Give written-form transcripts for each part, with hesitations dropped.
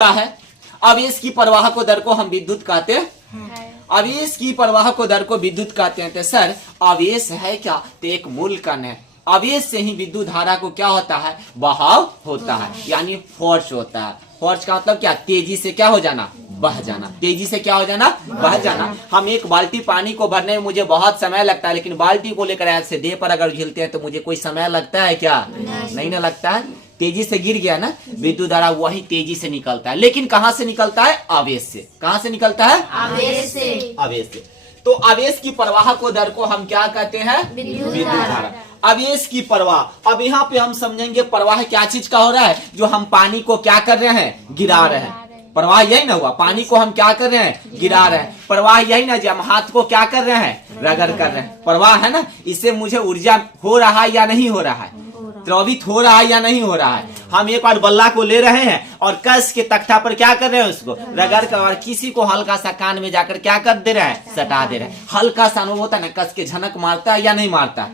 है। आवेश की प्रवाह को दर को हम विद्युत कहते हैं। आवेश की प्रवाह को दर को विद्युत कहते हैं। तो सर आवेश है क्या? तो एक मूल कण है। आवेश से ही विद्युत धारा को क्या होता है? बहाव होता है, यानी फोर्स होता है। फोर्स का मतलब क्या? तेजी से क्या हो जाना? बह जाना। तेजी से क्या हो जाना? बह जाना। हम एक बाल्टी पानी को भरने में मुझे बहुत समय लगता है, लेकिन बाल्टी को लेकर ऐसे देह पर अगर झेलते हैं तो मुझे कोई समय लगता है क्या? नहीं ना लगता है। तेजी से गिर गया ना, विद्युत धारा वही तेजी से निकलता है। लेकिन कहां से निकलता है? आवेश से। कहां से निकलता है? आवेश से। आवेश से। तो आवेश की प्रवाह को दर को हम क्या कहते हैं? विद्युत धारा। आवेश की प्रवाह। अब यहाँ पे हम समझेंगे प्रवाह क्या चीज का हो रहा है? जो हम पानी को क्या कर रहे हैं? गिरा रहे हैं। प्रवाह यही ना हुआ, पानी को हम क्या कर रहे हैं? गिरा रहे हैं। प्रवाह यही ना जी हम हाथ को क्या कर रहे हैं? रगड़ कर रहे हैं। प्रवाह है ना। इससे मुझे ऊर्जा हो रहा है या नहीं हो रहा है? द्रवित हो रहा है या नहीं हो रहा है? हम एक बार बल्ला को ले रहे हैं और कस के तख्ता पर क्या कर रहे हैं? उसको रगड़ कर, और किसी को हल्का सा कान में जाकर क्या कर दे रहे हैं? सटा दे रहे हैं। हल्का सा अनुभव होता है ना, कस के झनक मारता है या नहीं मारता?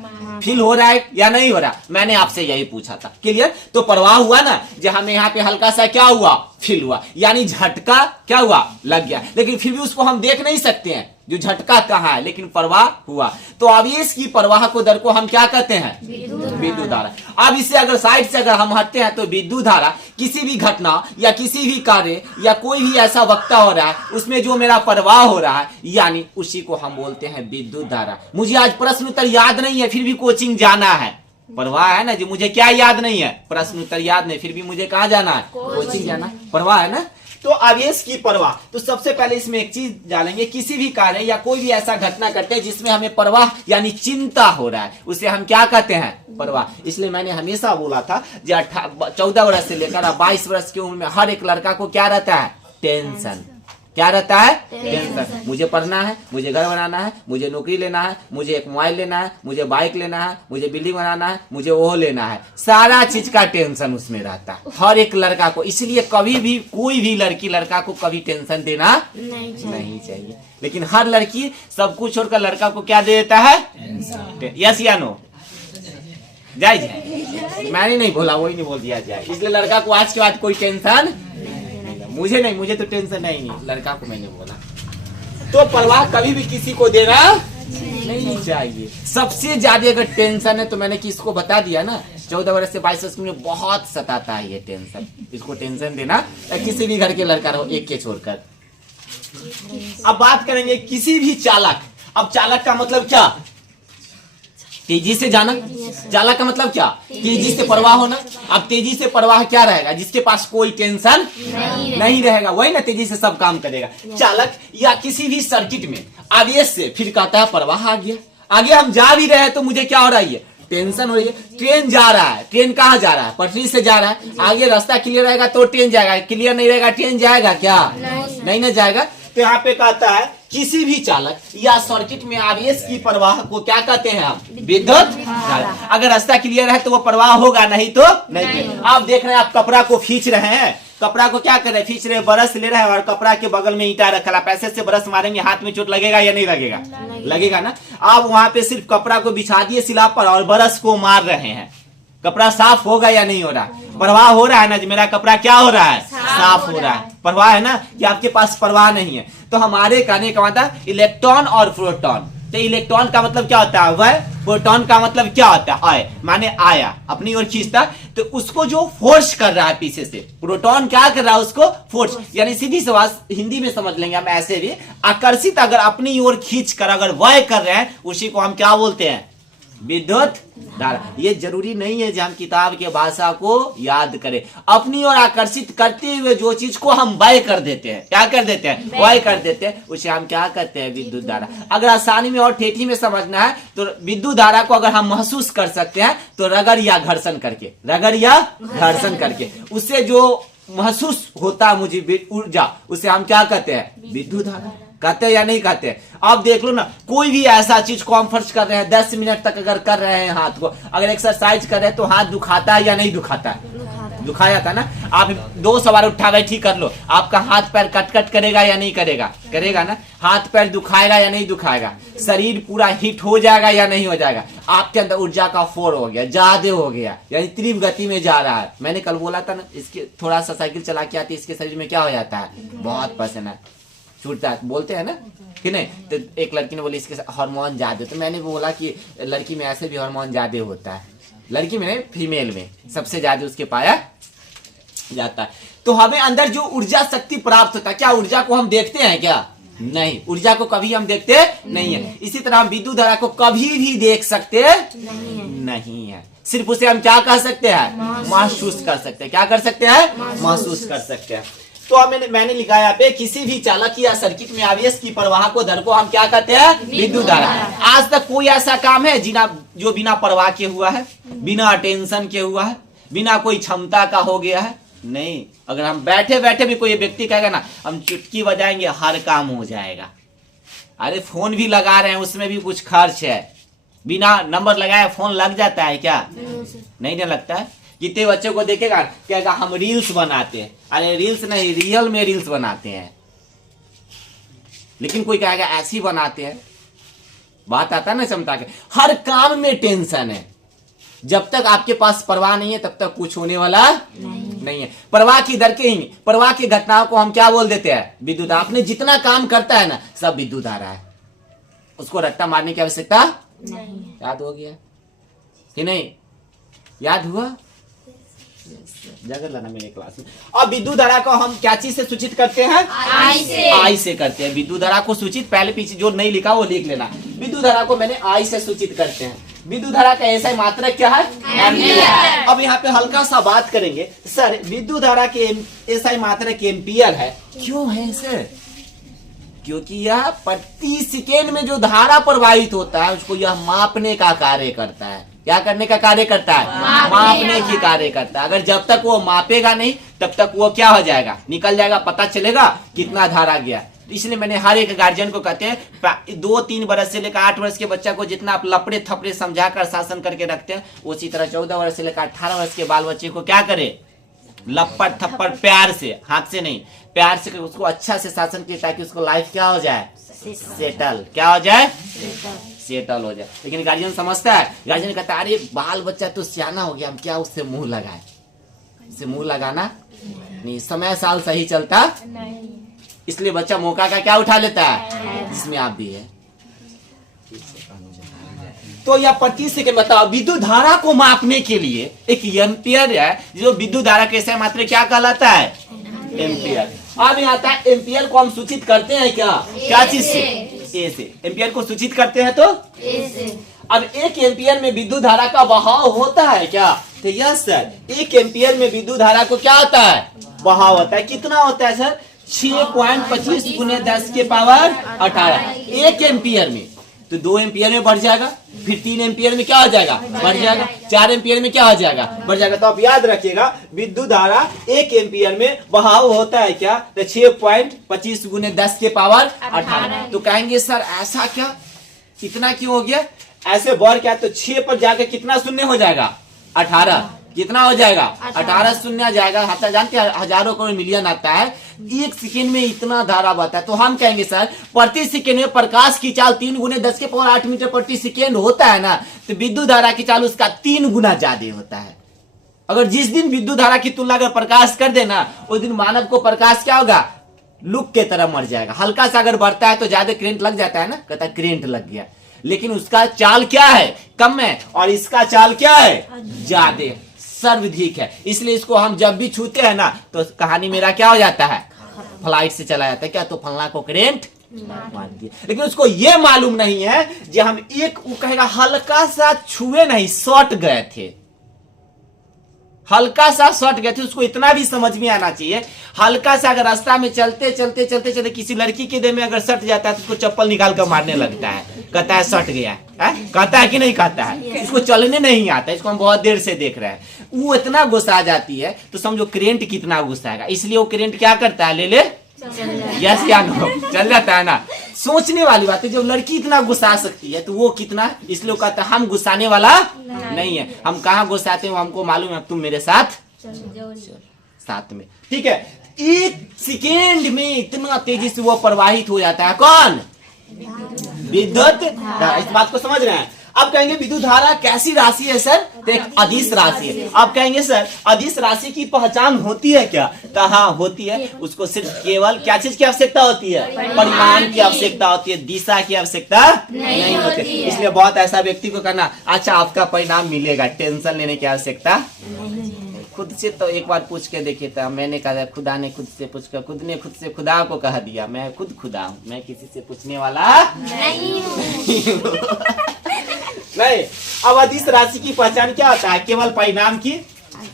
फील हो रहा है या नहीं हो रहा? मैंने आपसे यही पूछा था। क्लियर? तो प्रवाह हुआ ना, जो हमें यहाँ पे हल्का सा क्या हुआ? फील हुआ, यानी झटका क्या हुआ? लग गया। लेकिन फिर भी उसको हम देख नहीं सकते हैं जो झटका कहाँ है, लेकिन प्रवाह हुआ। तो आवेश की प्रवाह को दर को हम क्या कहते हैं? विद्युत धारा। अब इसे अगर साइड से अगर हम हटते हैं तो विद्युत धारा किसी भी घटना या किसी भी कार्य या कोई भी ऐसा वक्ता हो रहा है उसमें जो मेरा प्रवाह हो रहा है, यानी उसी को हम बोलते हैं विद्युत धारा। मुझे आज प्रश्न उत्तर याद नहीं है, फिर भी कोचिंग जाना है। प्रवाह है ना जी, मुझे क्या याद नहीं है? प्रश्न उत्तर याद नहीं, फिर भी मुझे कहाँ जाना है? कोचिंग जाना। प्रवाह है ना। तो आवेश की प्रवाह, तो सबसे पहले इसमें एक चीज जानेंगे, किसी भी कार्य या कोई भी ऐसा घटना घटते हैं जिसमें हमें प्रवाह यानी चिंता हो रहा है, उसे हम क्या कहते हैं? प्रवाह। इसलिए मैंने हमेशा बोला था जो 14 वर्ष से लेकर 22 वर्ष की उम्र में हर एक लड़का को क्या रहता है? टेंशन। क्या रहता है? टेंशन। मुझे पढ़ना है, मुझे घर बनाना है, मुझे नौकरी लेना है, मुझे एक मोबाइल लेना है, मुझे बाइक लेना है, मुझे बिल्डिंग बनाना है, मुझे वो लेना है। सारा चीज का टेंशन उसमें रहता है हर एक लड़का को। इसलिए कभी भी कोई भी लड़की लड़का को कभी टेंशन देना नहीं चाहिए। लेकिन हर लड़की सब कुछ छोड़कर लड़का को क्या दे देता है? यस या नो? जायज है। मैंने नहीं बोला, वही नहीं बोल दिया जाए। इसलिए लड़का को आज के बाद कोई टेंशन मुझे नहीं, मुझे तो टेंशन नहीं, लड़का को मैंने बोला। तो प्रवाह कभी भी किसी को देना नहीं चाहिए। सबसे ज्यादा अगर टेंशन है तो मैंने किसको बता दिया ना, 14 वर्ष से 22 वर्ष में बहुत सताता है ये टेंशन। इसको टेंशन देना किसी भी घर के लड़का रहो, एक के छोड़कर। अब बात करेंगे किसी भी चालक। अब चालक का मतलब क्या? तेजी से जाना। चालक का मतलब क्या? तेजी से प्रवाह होना। अब तेजी से प्रवाह क्या रहेगा? जिसके पास कोई टेंशन नहीं रहेगा, वही ना तेजी से सब काम करेगा। चालक या किसी भी सर्किट में आवेश से फिर कहता है प्रवाह आ गया। आगे हम जा भी रहे हैं तो मुझे क्या हो रहा है? टेंशन हो रही है। ट्रेन जा रहा है, ट्रेन कहाँ जा रहा है? पटरी से जा रहा है। आगे रास्ता क्लियर रहेगा तो ट्रेन जाएगा, क्लियर नहीं रहेगा ट्रेन जाएगा क्या? नहीं ना जाएगा। तो यहाँ पे कहता है किसी भी चालक या सर्किट में आवेश की प्रवाह को क्या कहते हैं हम? विद्युत धारा। अगर रास्ता क्लियर है तो वो प्रवाह होगा, नहीं तो नहीं। आप देख रहे हैं, आप कपड़ा को खींच रहे हैं, कपड़ा को क्या कर रहे हैं? खींच रहे हैं, ब्रश ले रहे हैं और कपड़ा के बगल में ईंटा रखा है। पैसे से ब्रश मारेंगे, हाथ में चोट लगेगा या नहीं लगेगा? लगेगा ना। आप वहां पे सिर्फ कपड़ा को बिछा दिए सिलाब पर और ब्रश को मार रहे हैं, कपड़ा साफ होगा या नहीं हो रहा? प्रवाह हो रहा है ना जी, मेरा कपड़ा क्या हो रहा है? साफ हो रहा है। प्रवाह है ना कि आपके पास प्रवाह नहीं है। तो हमारे कहने का मतलब इलेक्ट्रॉन और प्रोटॉन। तो इलेक्ट्रॉन का मतलब क्या होता है? वह। प्रोटॉन का मतलब क्या होता है? आए, माने आया, अपनी ओर खींचता। तो उसको जो फोर्स कर रहा है पीछे से, प्रोटॉन क्या कर रहा है? उसको फोर्स, यानी सीधी सी बात हिंदी में समझ लेंगे हम ऐसे भी, आकर्षित अगर अपनी ओर खींच कर अगर वह कर रहे हैं, उसी को हम क्या बोलते हैं? विद्युत धारा। ये जरूरी नहीं है कि हम किताब के भाषा को याद करें। अपनी ओर आकर्षित करते हुए जो चीज को हम वय कर देते हैं, क्या कर देते हैं? वय कर देते हैं, उसे हम क्या कहते हैं? विद्युत धारा। अगर आसानी में और ठेठी में समझना है तो विद्युत धारा को अगर हम महसूस कर सकते हैं तो रगड़ या घर्षण करके, रगड़ या घर्षण करके उससे जो महसूस होता है मुझे ऊर्जा, उसे हम क्या कहते हैं? विद्युत धारा। कहते हैं या नहीं कहते? आप देख लो ना, कोई भी ऐसा चीज को हम फर्ज कर रहे हैं, 10 मिनट तक अगर कर रहे हैं हाथ को, अगर एक्सरसाइज कर रहे हैं तो हाथ दुखाता है या नहीं दुखाता है? दुखाया था ना। आप 2 सवार उठा बैठी कर लो, आपका हाथ पैर कट करेगा या नहीं करेगा? करेगा ना। हाथ पैर दुखाएगा या नहीं दुखाएगा? शरीर पूरा हिट हो जाएगा या नहीं हो जाएगा? आपके अंदर ऊर्जा का फोर हो गया, ज्यादा हो गया, यानी तीव्र गति में जा रहा है। मैंने कल बोला था ना, इसके थोड़ा सा साइकिल चला के आती है, इसके शरीर में क्या हो जाता है? बहुत पसीना छूटता है, बोलते हैं ना कि नहीं। तो एक लड़की ने बोली इसके हार्मोन ज्यादा, तो मैंने बोला कि लड़की में ऐसे भी हार्मोन ज्यादा होता है, लड़की में नहीं, फीमेल में सबसे ज्यादा उसके पाया जाता है। तो हमें अंदर जो ऊर्जा शक्ति प्राप्त होता है, क्या ऊर्जा को हम देखते हैं क्या? नहीं, ऊर्जा को कभी हम देखते नहीं है। इसी तरह हम विद्युत धारा को कभी भी देख सकते नहीं है। सिर्फ उसे हम क्या कर सकते हैं? महसूस कर सकते हैं। क्या कर सकते हैं? महसूस कर सकते हैं। तो मैंने लिखा है यहाँ पे, किसी भी चालक या सर्किट में आवेश की प्रवाह को दर को हम क्या कहते हैं? विद्युत धारा। आज तक कोई ऐसा काम है जो बिना प्रवाह के हुआ है, बिना टेंशन के हुआ है, बिना कोई क्षमता का हो गया है? नहीं। अगर हम बैठे बैठे भी कोई व्यक्ति कहेगा ना हम चुटकी बजाएंगे हर काम हो जाएगा। अरे फोन भी लगा रहे हैं, उसमें भी कुछ खर्च है, बिना नंबर लगाए फोन लग जाता है क्या? नहीं ना लगता है। कितने बच्चों को देखेगा कहेगा हम रील्स बनाते हैं। अरे रील्स नहीं, रियल में रील्स बनाते हैं। लेकिन कोई कहेगा ऐसी बनाते हैं। बात आता है ना क्षमता के। हर काम में टेंशन है। जब तक आपके पास परवाह नहीं है तब तक कुछ होने वाला नहीं है। परवाह की दर के ही, परवाह की घटनाओं को हम क्या बोल देते हैं? विद्युत। आपने जितना काम करता है ना सब विद्युत आ रहा है, उसको रट्टा मारने की आवश्यकता नहीं। याद हो गया कि नहीं? याद हुआ? जगह लाना मेरे क्लास में। अब विद्युत धारा को हम क्या चीज से सूचित करते हैं? आई से करते हैं। विद्युत धारा को सूचित, पहले पीछे जो नहीं लिखा वो लिख लेना। विद्युत धारा को मैंने आई से सूचित करते हैं। विद्युत धारा का ऐसा मात्रक क्या है? एम्पियर। अब यहाँ पे हल्का सा बात करेंगे, सर विद्युत धारा के ऐसा मात्रक एम्पियर है, क्यों है सर? क्योंकि यह प्रति सेकेंड में जो धारा प्रवाहित होता है उसको यह मापने का कार्य करता है। क्या करने का कार्य करता है? मापने की कार्य करता है। अगर जब तक वो मापेगा नहीं तब तक वो क्या हो जाएगा? निकल जाएगा, पता चलेगा कितना धारा गया। इसलिए मैंने हर एक गार्जियन को कहते हैं 2-3 वर्ष से लेकर 8 वर्ष के बच्चा को जितना आप लपड़े थपड़े समझाकर शासन करके रखते हैं, उसी तरह 14 वर्ष से लेकर 18 वर्ष के बाल बच्चे को क्या करे? लपड़ थप्पड़ प्यार से, हाथ से नहीं, प्यार से उसको अच्छा से शासन किया ताकि उसको लाइफ क्या हो जाए? सेटल। क्या हो जाए? सेटल हो जाए। लेकिन गार्जियन समझता है, गार्जियन कहता है अरे बाल बच्चा तो सियाना हो गया, हम क्या उससे मुंह लगाए? उससे मुंह लगाना नहीं, समय साल सही चलता नहीं। इसलिए बच्चा मौका का क्या उठा लेता है? जिसमें आप भी है। तो यह प्रति सेकंड बताओ, विद्युत धारा को मापने के लिए एक एम्पियर है, जो विद्युत धारा कैसे मात्रा क्या कहलाता है? एम्पियर। अब यहाँ आता है एम्पियर को हम सूचित करते हैं क्या चीज से? ए से। एम्पियर को सूचित करते हैं तो ए से। अब 1 एम्पियर में विद्युत धारा का बहाव होता है क्या? तो यस सर, 1 एम्पियर में विद्युत धारा को क्या होता है? बहाव होता है। कितना होता है सर? 6.25 × 10 के पावर 18। 1 एम्पियर में। तो 2 एम्पियर में बढ़ जाएगा, फिर 3 एम्पियर में क्या हो जाएगा? बढ़ जाएगा, 4 एम्पियर में क्या हो जाएगा? बढ़ जाएगा। तो आप याद रखिएगा विद्युत धारा 1 एम्पियर में बहाव होता है क्या? तो 6.25 × 10 के पावर 18। तो कहेंगे सर ऐसा क्या, इतना क्यों हो गया? ऐसे बढ़ क्या? तो 6 पर जाकर कितना शून्य हो जाएगा? 18। कितना हो जाएगा? 18 शून्य आ जाएगा। हता जानते हैं हजारों करोड़ मिलियन आता है। 1 सेकेंड में इतना धारा बहता है। तो हम कहेंगे सर प्रति सेकेंड में प्रकाश की चाल 3 × 10 के पावर 8 मीटर प्रति सेकेंड होता है ना, तो विद्युत धारा की चाल उसका 3 गुना ज्यादा होता है। अगर जिस दिन विद्युत धारा की तुलना अगर प्रकाश कर देना, उस दिन मानव को प्रकाश क्या होगा? लुक के तरह मर जाएगा। हल्का सा अगर बढ़ता है तो ज्यादा करेंट लग जाता है ना, कहता है करेंट लग गया। लेकिन उसका चाल क्या है? कम है, और इसका चाल क्या है? ज्यादा, सर्वाधिक है। इसलिए इसको हम जब भी छूते हैं ना तो कहानी मेरा क्या हो जाता है? फ्लाइट से चला जाता है। क्या? तो फलना को करेंट मार दिया। लेकिन उसको ये मालूम नहीं है जो हम वो कहेगा हल्का सा छुए नहीं, शॉर्ट गए थे, हल्का सा शॉर्ट गए थे। उसको इतना भी समझ में आना चाहिए, हल्का सा अगर रास्ता में चलते चलते चलते चलते किसी लड़की के देह में अगर सट जाता है तो उसको चप्पल निकाल कर मारने लगता है, कहता है सट गया है? कहता है कि नहीं कहता है? इसको चलने नहीं आता, इसको हम बहुत देर से देख रहे हैं। वो इतना गुस्सा आ जाती है तो समझो करेंट कितना गुस्सा आएगा। इसलिए वो करेंट क्या करता है? ले यस या नो, चल जाता है ना। सोचने वाली बात है, जब लड़की इतना गुस्सा सकती है तो वो कितना, इसलिए कहता है हम गुस्साने वाला नहीं है। हम कहाँ गुस्साते हैं हमको मालूम है, तुम मेरे साथ साथ में, ठीक है। 1 सेकेंड में इतना तेजी से वो प्रवाहित हो जाता है, कौन? विद्युत धारा। इस बात को समझ रहे हैं? अब कहेंगे विद्युत धारा कैसी राशि है सर? तो एक अदिश राशि है। अब कहेंगे सर अदिश राशि की पहचान होती है क्या? तो हाँ होती है। उसको सिर्फ केवल क्या चीज की आवश्यकता होती है? परिमाण की आवश्यकता होती है, दिशा की आवश्यकता नहीं होती। इसलिए बहुत ऐसा व्यक्ति को कहना, अच्छा आपका परिणाम मिलेगा, टेंशन लेने की आवश्यकता खुद से तो एक बार पूछ के देखिए। तो मैंने कहा खुदा ने खुद से पूछ कर, खुद ने खुद से खुदा को कह दिया, मैं खुद खुदा हूँ, मैं किसी से पूछने वाला नहीं। नहीं। अब अदिश राशि की पहचान क्या होता है? केवल परिणाम की।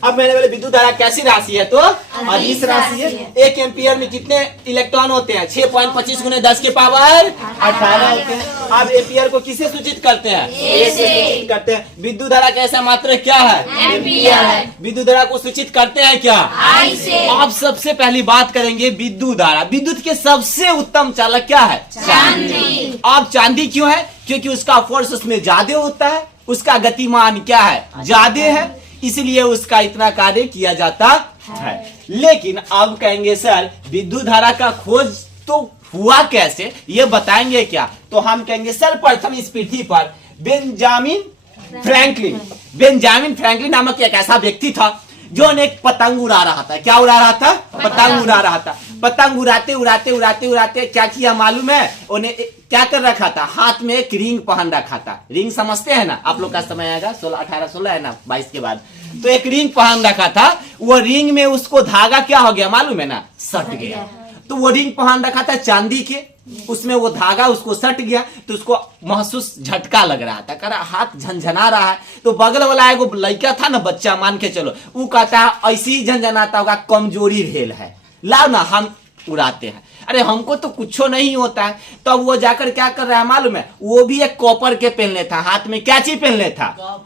अब मैंने बोले विद्युत धारा कैसी राशि है? तो अदिश राशि है। 1 एम्पियर में कितने इलेक्ट्रॉन होते हैं? 6.25 × 10 की पावर 18 होते हैं। अब एम्पियर को किसे सूचित करते हैं? ए से सूचित करते हैं। विद्युत धारा का ऐसा मात्रा क्या है? एम्पियर। विद्युत धारा को सूचित करते हैं क्या? आई से। अब सबसे पहली बात करेंगे विद्युत धारा। विद्युत के सबसे उत्तम चालक क्या है? चांदी। अब चांदी क्यों है? क्योंकि उसका फोर्स उसमें ज्यादा होता है, उसका गतिमान क्या है? ज्यादा है, इसलिए उसका इतना कार्य किया जाता है। लेकिन अब कहेंगे सर विद्युत धारा का खोज तो हुआ कैसे, ये बताएंगे क्या? तो हम कहेंगे सर्वप्रथम इस पृथ्वी पर बेंजामिन फ्रैंकलिन नामक एक ऐसा व्यक्ति था जो ने एक पतंग उड़ा रहा था। क्या उड़ा रहा था? पतंग उड़ा रहा था। पतंग उड़ाते उड़ाते उड़ाते उड़ाते क्या किया मालूम है? उन्हें क्या कर रखा था? हाथ में एक रिंग पहन रखा था। रिंग समझते हैं ना? आप लोग का समय आएगा 18-16 है ना, 22 के बाद। तो एक रिंग पहन रखा था। वो रिंग में उसको धागा क्या हो गया मालूम है ना? सट गया। तो वो रिंग पहन रखा था चांदी के, उसमें वो धागा उसको सट गया। तो उसको महसूस झटका लग रहा था, कह रहा हाथ झंझना रहा है। तो बगल वाला एगो लड़का था ना, बच्चा मान के चलो, वो कहता है ऐसे ही झंझनाता होगा, कमजोरी भेल है, लाओ ना हम उड़ाते हैं। अरे हमको तो कुछ नहीं होता है। तो अब वो जाकर क्या कर रहा है मालूम है? वो भी एक कॉपर के पहनले था, हाथ में क्या चीज पहनले था?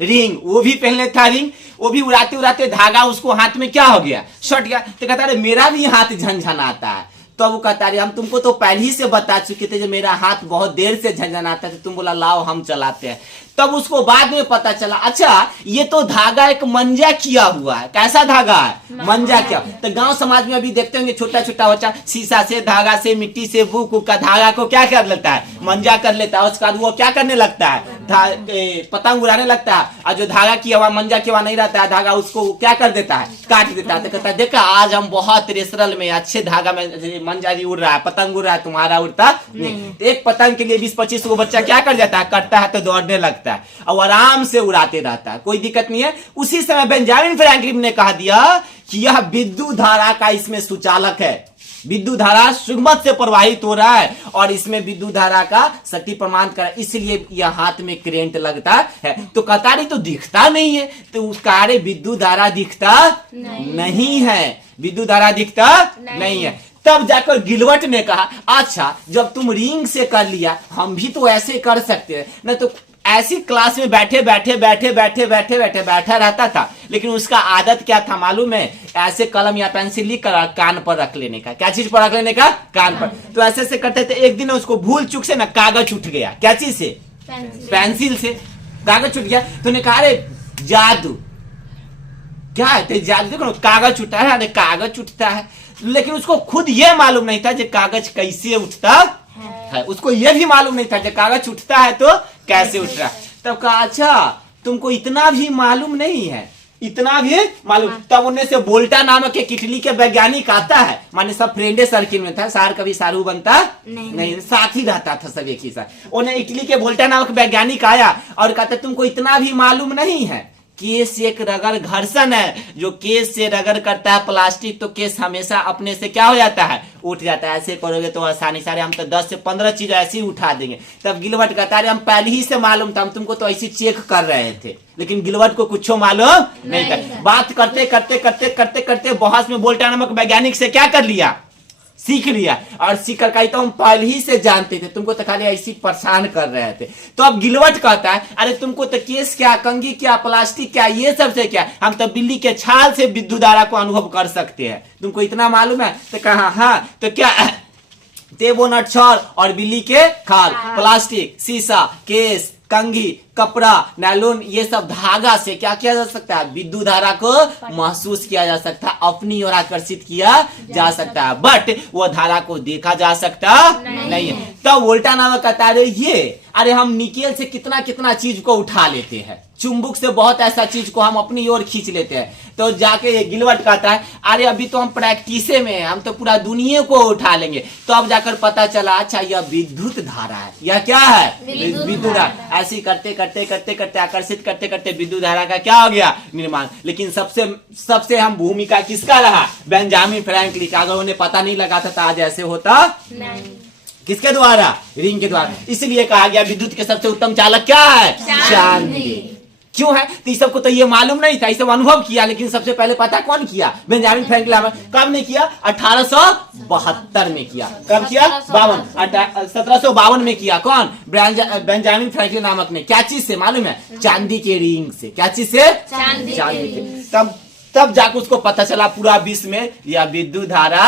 रिंग। वो भी पहनले था रिंग। वो भी उड़ाते उड़ाते धागा उसको हाथ में क्या हो गया? सट गया। तो कहता अरे मेरा भी हाथ झंझनाता है। तो वो कहता है हम तुमको तो पहले ही से बता चुके थे जो मेरा हाथ बहुत देर से झंझनाता है। तुम बोला लाओ हम चलाते हैं। तब उसको बाद में पता चला अच्छा ये तो धागा एक मंजा किया हुआ है। कैसा धागा है? मंजा किया। तो गांव समाज में अभी देखते होंगे छोटा छोटा बच्चा शीशा से, धागा से, मिट्टी से, बुक का धागा को क्या कर लेता है? मंजा कर लेता है। उसके बाद वो क्या करने लगता है? पतंग उड़ाने लगता है। और जो धागा किया हुआ मंजा किया हुआ नहीं रहता है धागा, उसको क्या कर देता है? काट देता है। तो कहता है देखा आज हम बहुत रेसरल में अच्छे धागा में मंजा भी उड़ रहा है, पतंग उड़ रहा है, तुम्हारा उड़ता नहीं। एक पतंग के लिए 20-25 को बच्चा क्या कर जाता है? कटता है तो दौड़ने लगता है और आराम से उड़ाते रहता है, कोई दिक्कत नहीं है। उसी समय बेंजामिन फ्रैंकलिन ने कहा दिया कि यह विद्युत धारा का इसमें सुचालक है। विद्युत धारा सुगमत से प्रवाहित हो रहा है और इसमें विद्युत धारा का शक्ति प्रमाण कर, इसलिए यह हाथ में करंट लगता है। तो कतारी तो दिखता नहीं है, तो उसका विद्युत धारा दिखता नहीं है। विद्युत धारा दिखता नहीं है। तब जाकर गिलवर्ट ने कहा अच्छा जब तुम रिंग से कर लिया हम भी तो ऐसे कर सकते हैं। न तो ऐसी क्लास में बैठे बैठा रहता था, लेकिन उसका आदत क्या था मालूम है? ऐसे कलम या पेंसिल ली कर कान पर रख लेने का। क्या चीज पर रख लेने का? कान पर। तो ऐसे से करते थे। एक दिन उसको भूल चूक से ना कागज उठ गया। क्या चीज से? पेंसिल से कागज उठ गया। तो ने कहा अरे जादू क्या है? तो जादू देखो कागज उठा है। अरे कागज उठता है, लेकिन उसको खुद ये मालूम नहीं था कि कागज कैसे उठता है। उसको ये भी मालूम नहीं था कि कागज उठता है तो कैसे उठ रहा है। तब कहा अच्छा तुमको इतना भी मालूम नहीं है, इतना भी मालूम। तब उनमें से वोल्टा नामक एक इटली के वैज्ञानिक आता है। माने सब फ्रेंडे सर्किल में था, सार कभी सारू बनता नहीं, साथ ही रहता था सब एक ही साथ। उन्हें इटली के वोल्टा नामक वैज्ञानिक आया और कहता तुमको इतना भी मालूम नहीं है, केस एक रगड़ घर्षण है। जो केस से रगड़ करता है प्लास्टिक तो केस हमेशा अपने से क्या हो जाता है? उठ जाता है। ऐसे करोगे तो आसानी सारे हम तो 10 से 15 चीज ऐसी उठा देंगे। तब गिलवर्ट कहता है हम पहले ही से मालूम था, हम तुमको तो ऐसी चेक कर रहे थे। लेकिन गिलवर्ट को कुछ मालूम नहीं था। बात करते बहस में वोल्टा नामक वैज्ञानिक से क्या कर लिया? सीख लिया। और सीख कर कही तो हम पहले ही से जानते थे, तुमको तो खाली ऐसी परेशान कर रहे थे। तो अब गिलवर्ट कहता है अरे तुमको तो केस क्या, कंघी क्या, प्लास्टिक क्या, ये सब से क्या, हम तो बिल्ली के छाल से विद्युत धारा को अनुभव कर सकते हैं। तुमको इतना मालूम है? तो कहा हाँ। तो क्या? टेबो नट छड़ और बिल्ली के खाल, प्लास्टिक, शीशा, केस, कंघी, कपड़ा, नायलॉन, ये सब धागा से क्या किया जा सकता है? विद्युत धारा को महसूस किया जा सकता है, अपनी ओर आकर्षित किया जा सकता है, बट वो धारा को देखा जा सकता नहीं है। तो वोल्टा नामक कहता है ये, अरे हम निकेल से कितना कितना चीज को उठा लेते हैं, चुंबक से बहुत ऐसा चीज को हम अपनी ओर खींच लेते हैं। तो जाके ये गिलवर्ट कहता है अरे अभी तो हम प्रैक्टिसे में हैं, हम तो पूरा दुनिया को उठा लेंगे। तो अब जाकर पता चला अच्छा यह विद्युत धारा है, यह क्या है? विद्युत धारा। ऐसे करते करते करते करते आकर्षित करते करते विद्युत धारा का क्या हो गया? निर्माण। लेकिन सबसे हम भूमिका किसका रहा? बेंजामिन फ्रैंकलिन का। अगर उन्हें पता नहीं लगा था तो आज ऐसे होता नहीं। किसके द्वारा? रिंग के द्वारा। इसलिए कहा गया विद्युत के सबसे उत्तम चालक क्या है? चांदी। क्यों है? तो इस सबको तो ये मालूम नहीं था, ये सब अनुभव किया, लेकिन सबसे पहले पता कौन किया? Benjamin Franklin. कब ने किया? 1872 में किया। कब किया? 1752 में किया। कौन? बेंजामिन फ्रैंकलिन नामक ने। क्या चीज से मालूम है? चांदी के रिंग से। क्या चीज से? चांदी से। तब जाकर उसको पता चला पूरा विश्व में यह विद्युत धारा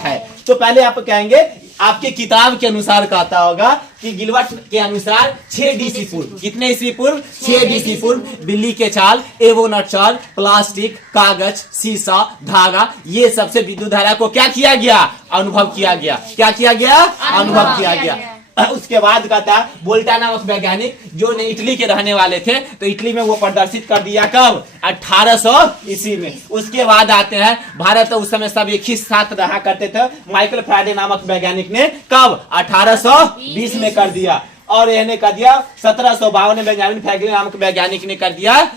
है। तो पहले आप कहेंगे आपके किताब के अनुसार कहता होगा कि गिलवर्ट के अनुसार 6 DC पूर्व, कितने ईस्वी पूर्व? 6 DC पूर्व बिल्ली के छाल, एवोनट्सर, प्लास्टिक, कागज, शीशा, धागा, ये सबसे विद्युत धारा को क्या किया गया? अनुभव किया गया। क्या किया गया? अनुभव किया गया। उसके बाद कहता वोल्टा नामक वैज्ञानिक जो ने इटली के रहने वाले थे, तो इटली में वो प्रदर्शित कर दिया। कब? 1800 ईस्वी में। उसके बाद आते हैं भारत, उस समय सब एक ही साथ रहा करते थे। माइकल फैराडे नामक वैज्ञानिक ने कब? 1820 में कर दिया। और इन्हें कर दिया 1752 में बेंजामिन फ्रैंकलिन नामक वैज्ञानिक ने कर दिया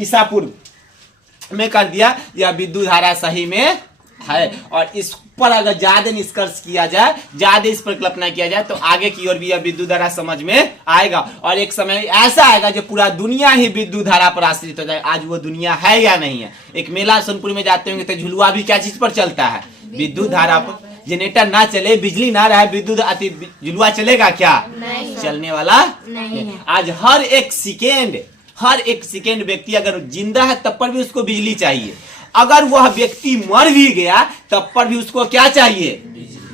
ईसा पूर्व में कर दिया। यह विद्युत धारा सही में है। और इस पर अगर ज्यादा निष्कर्ष किया जाए, ज्यादा इस पर कल्पना किया जाए, तो आगे की ओर भी यह विद्युत धारा समझ में आएगा। और एक समय ऐसा आएगा जो पूरा दुनिया ही विद्युत धारा पर आश्रित हो जाए। आज वो दुनिया है या नहीं है? एक मेला सोनपुर में जाते होंगे तो झुलुआ भी क्या चीज पर चलता है? विद्युत धारा पर। जनरेटर ना चले, बिजली ना रहे, विद्युत झुलुआ चलेगा क्या? नहीं, चलने वाला नहीं। आज हर एक सेकेंड व्यक्ति अगर जिंदा है तब पर भी उसको बिजली चाहिए। अगर वह व्यक्ति मर भी गया तब पर भी उसको क्या चाहिए?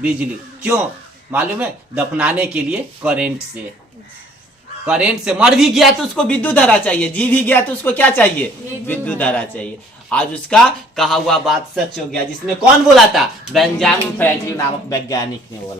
बिजली। क्यों मालूम है? दफनाने के लिए करंट से मर भी गया तो उसको विद्युत धारा चाहिए, जी भी गया तो उसको क्या चाहिए? विद्युत धारा चाहिए। आज उसका कहा हुआ बात सच हो गया, जिसने कौन बोला था? बेंजामिन फ्रैंकलिन नामक वैज्ञानिक ने बोला।